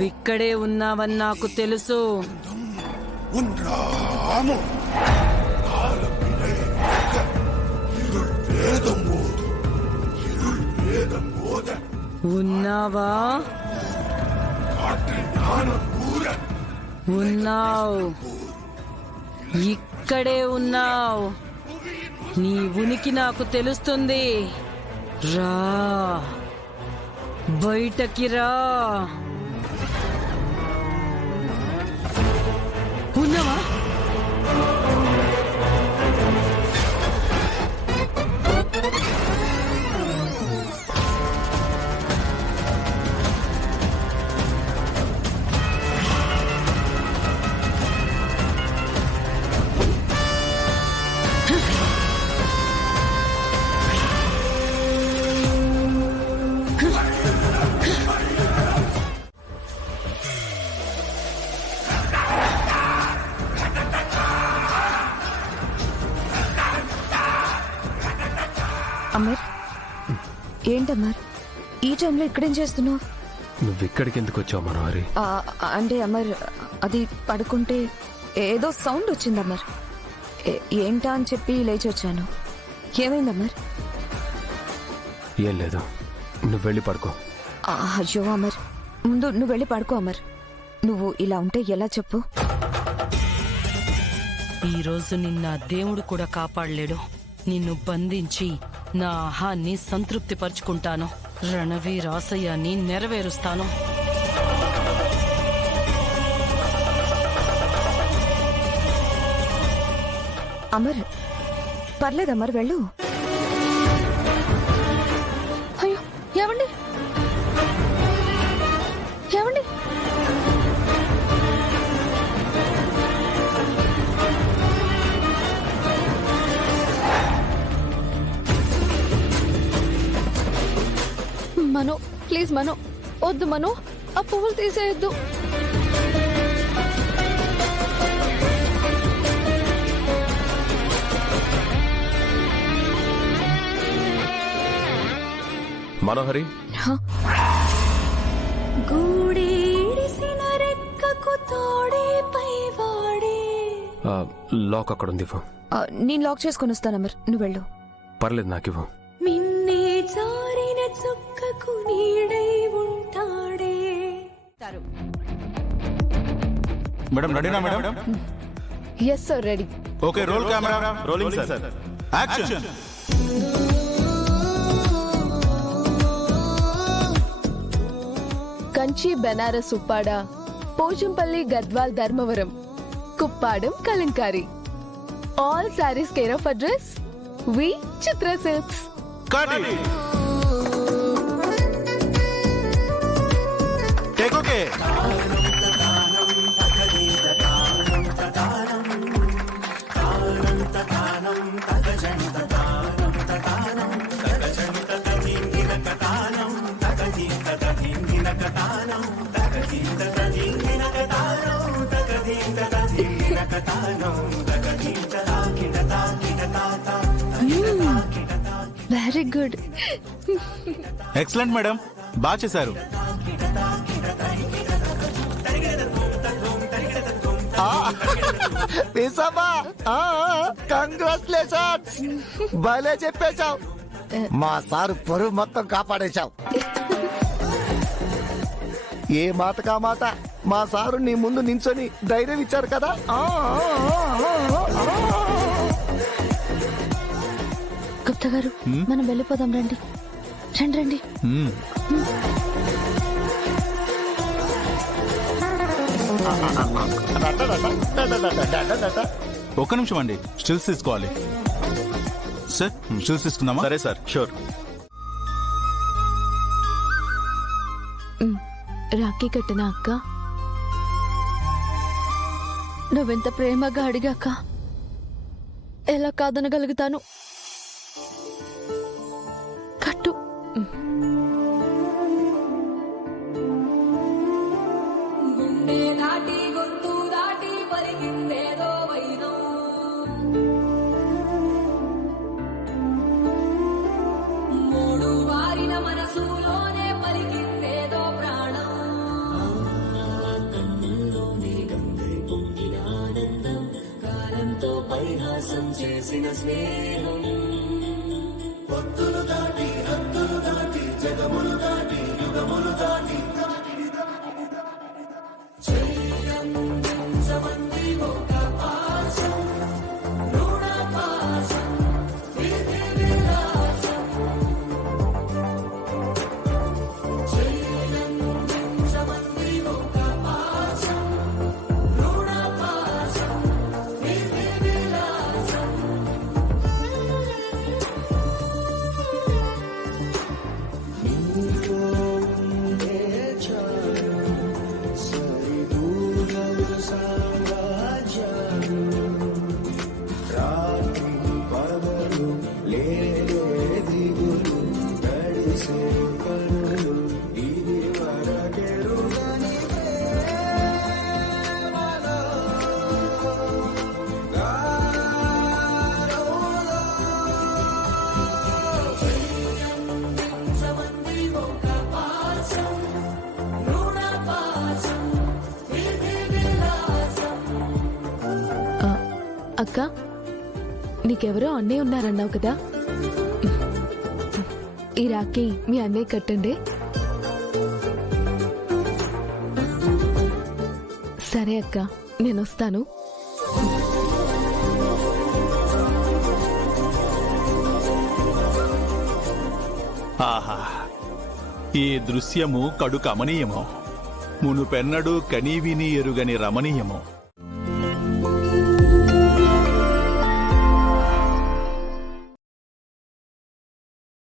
నువ్విక్కడే ఉన్నావని నాకు తెలుసు. ఉన్నావా? ఉన్నావు, ఇక్కడే ఉన్నావు. నీ ఉనికి నాకు తెలుస్తుంది. రా, బయటకి రా. ఉన్నావా? అమర్, ఏంటమ్మర్ ఈ టైంలో ఇక్కడేం చేస్తున్నావు? నువ్వు ఇక్కడికి ఎందుకు వచ్చావు మనోహరి? అంటే అమర్, అది పడుకుంటే ఏదో సౌండ్ వచ్చింది అమర్. ఏంటా అని చెప్పి లేచి వచ్చాను. ఏమైందమ్మర్? ఏం లేదు, నువ్వు వెళ్ళి పడుకో. అయ్యో అమర్, ముందు నువ్వు వెళ్ళి పడుకో అమర్. నువ్వు ఇలా ఉంటే ఎలా చెప్పు? ఈరోజు నిన్న దేవుడు కూడా కాపాడలేడు. నిన్ను బంధించి నా ఆహాన్ని సంతృప్తిపరుచుకుంటాను. రణవీర్ ఆశయాన్ని నెరవేరుస్తాను. అమర్, పర్లేదు అమర్, వెళ్ళు. అయ్యో, ఏమండి ఏమండి? మనో, ప్లీజ్ మనో, వద్దు మనో, ఆ పువ్వులు తీసేయొద్దు. మనోహరి, లాక్ అక్కడ ఉంది. నేను లాక్ చేసుకొని వస్తాను అమర్, నువ్వు వెళ్ళు. పర్లేదు, నాకివ్వు. మేడం రెడీనా madam? Yes sir, ready. Okay, roll camera, rolling sir, action. Kanchi, Banaras, Uppada, Pochampally, Gadwal, Dharmavaram, Kuppadam, Kalamkari. All saris care of address V Chitra silks. Cut it. Take okay. Very good. Excellent madam, బాగా చేశారు. కంగ్రాచులేషన్స్, భలే చెప్పేశావు. మా సారు పరువు మొత్తం కాపాడేశావు. ఏ మాట కా మాట మా సారు నీ ముందు నించొని ధైర్యం ఇచ్చారు కదా. గుప్తా గారు, మనం వెళ్ళిపోదాం, రండి రండి రండి. ఒక్క నిమిషం అండి, స్టిల్స్ తీసుకోవాలి. సార్, స్టిల్స్ తీసుకుందామా? సరే సార్, షూర్. రాఖీ కట్టిన అక్క, నువ్వెంత ప్రేమగా అడిగాక ఎలా కాదనగలుగుతాను? కట్టు. అక్క నీకెవరో అన్నయ్య ఉన్నారన్నావు కదా, ఈ రాఖీ మీ అన్నయ్య కట్టండి. సరే అక్క, నేను వస్తాను. ఆహా, ఈ దృశ్యము కడు కమనీయము, మునుపెన్నడూ కనీవిని ఎరుగని రమణీయము.